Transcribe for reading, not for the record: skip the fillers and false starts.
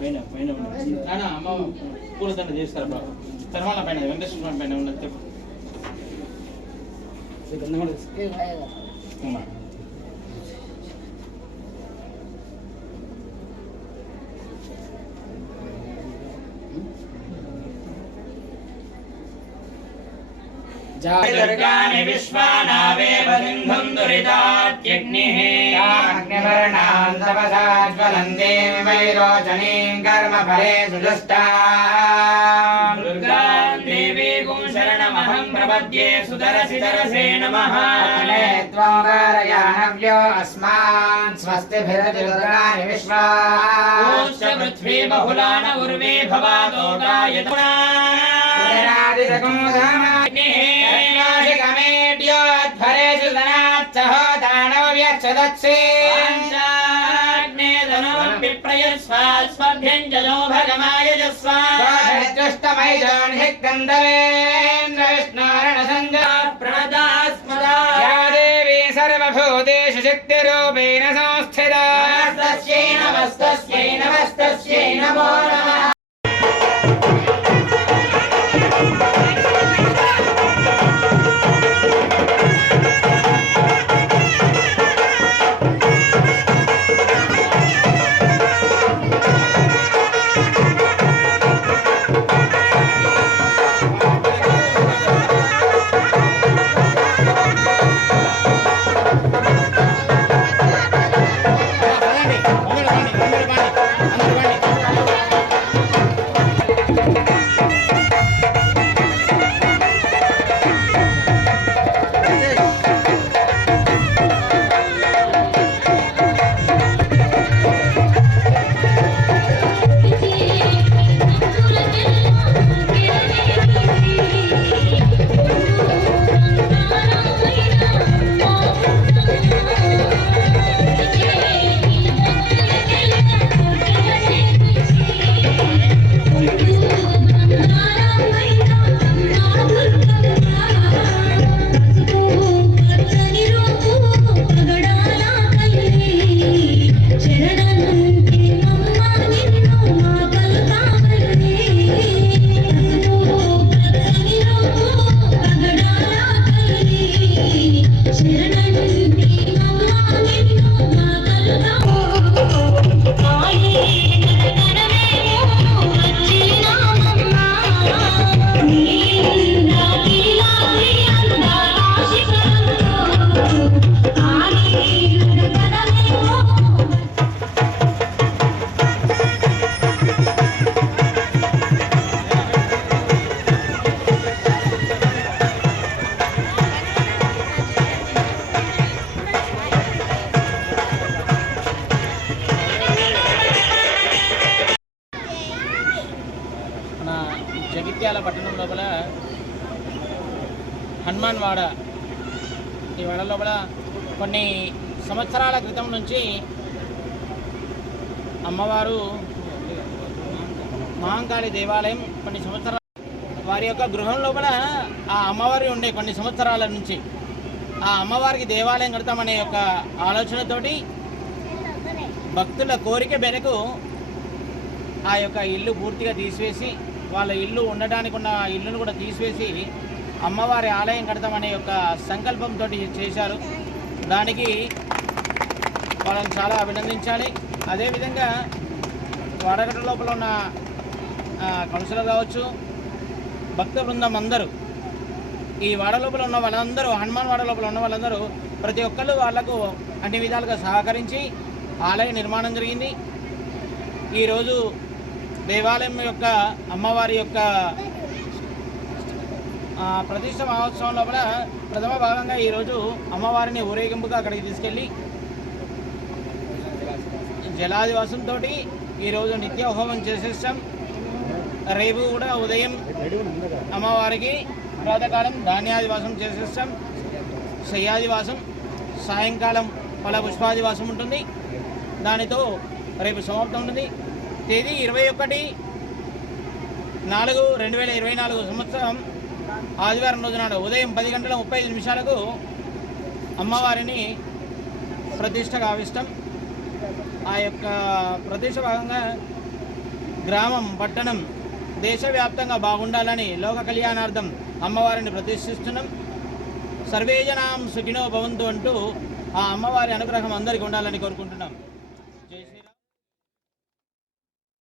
పైన పైన అమ్మ పూలదండ చేస్తారు బాబు తర్వాత పైన వెంకటేశ్వర పైన ఉన్నది చెప్పు दुर्गानि विश्वानावेव सिन्धुं दुरितात्यग्निः अग्निवर्णां तपसा ज्वलन्तीं वैरोचनीं कर्मफले सुजुष्टां दुर्गां देवीं शरणमहं प्रपद्ये सुतरसि तरसे नमः अग्ने त्वं वारयानव्यो अस्मान् स्वस्तिभिरति दुर्गानि विश्वा ऊश्च पृथ्वी बहुलान उर्वे भवादो गायतुना ध्वरेषु धनाच्चह दानव्यक्षदक्षिणे धनुप्रयस्वास्मभ्यञ्जनो भगमायजस्वाष्टमैजोन्हिगन्धवेन्द्र विष्णोरणसञ्जा प्रणदास्मदा या देवी सर्वभूतेषु शक्तिरूपेण संस्थिता नमस्तस्यै नमस्तस्यै नमस्तस्यै नमो नमः జగిత్యాల పట్టణం లోపల హనుమాన్ వాడ ఈ వాడ లోపల కొన్ని సంవత్సరాల క్రితం నుంచి అమ్మవారు మహంకాళి దేవాలయం కొన్ని సంవత్సరాల వారి యొక్క గృహం లోపల ఆ అమ్మవారి ఉండే కొన్ని సంవత్సరాల నుంచి ఆ అమ్మవారికి దేవాలయం కడతామనే యొక్క ఆలోచనతోటి భక్తుల కోరిక మేరకు ఆ యొక్క ఇల్లు పూర్తిగా తీసివేసి వాళ్ళ ఇల్లు ఉండడానికి ఉన్న ఇల్లును కూడా తీసివేసి అమ్మవారి ఆలయం కడతామనే యొక్క సంకల్పంతో చేశారు. దానికి వాళ్ళని చాలా అభినందించాలి. అదేవిధంగా వాడగట్ట లోపల ఉన్న కౌన్సిలర్ కావచ్చు, భక్త బృందం అందరూ ఈ వాడ లోపల ఉన్న వాళ్ళందరూ హనుమాన్ వాడ లోపల ఉన్న వాళ్ళందరూ ప్రతి ఒక్కళ్ళు వాళ్లకు అన్ని విధాలుగా సహకరించి ఆలయ నిర్మాణం జరిగింది. ఈరోజు దేవాలయం యొక్క అమ్మవారి యొక్క ప్రతిష్ట మహోత్సవం లోపల ప్రథమ భాగంగా ఈరోజు అమ్మవారిని ఊరేగింపుగా అక్కడికి తీసుకెళ్ళి జలాదివాసంతో ఈరోజు నిత్య హోమం చేసేస్తాం. రేపు కూడా ఉదయం అమ్మవారికి ప్రాతకాలం ధాన్యాదివాసం చేసేస్తాం. శయ్యాదివాసం, సాయంకాలం ఫల పుష్పాదివాసం ఉంటుంది. దానితో రేపు సమాప్తం ఉంటుంది. తేదీ 21/4/2024 సంవత్సరం ఆదివారం రోజు నాడు ఉదయం 10:35 అమ్మవారిని ప్రతిష్ట గావిస్తాం. ఆ యొక్క ప్రతిష్ట భాగంగా గ్రామం పట్టణం దేశవ్యాప్తంగా బాగుండాలని లోక కళ్యాణార్థం అమ్మవారిని ప్రతిష్ఠిస్తున్నాం. సర్వే జనాం సుఖినో భవంతు అంటూ ఆ అమ్మవారి అనుగ్రహం అందరికీ ఉండాలని కోరుకుంటున్నాం.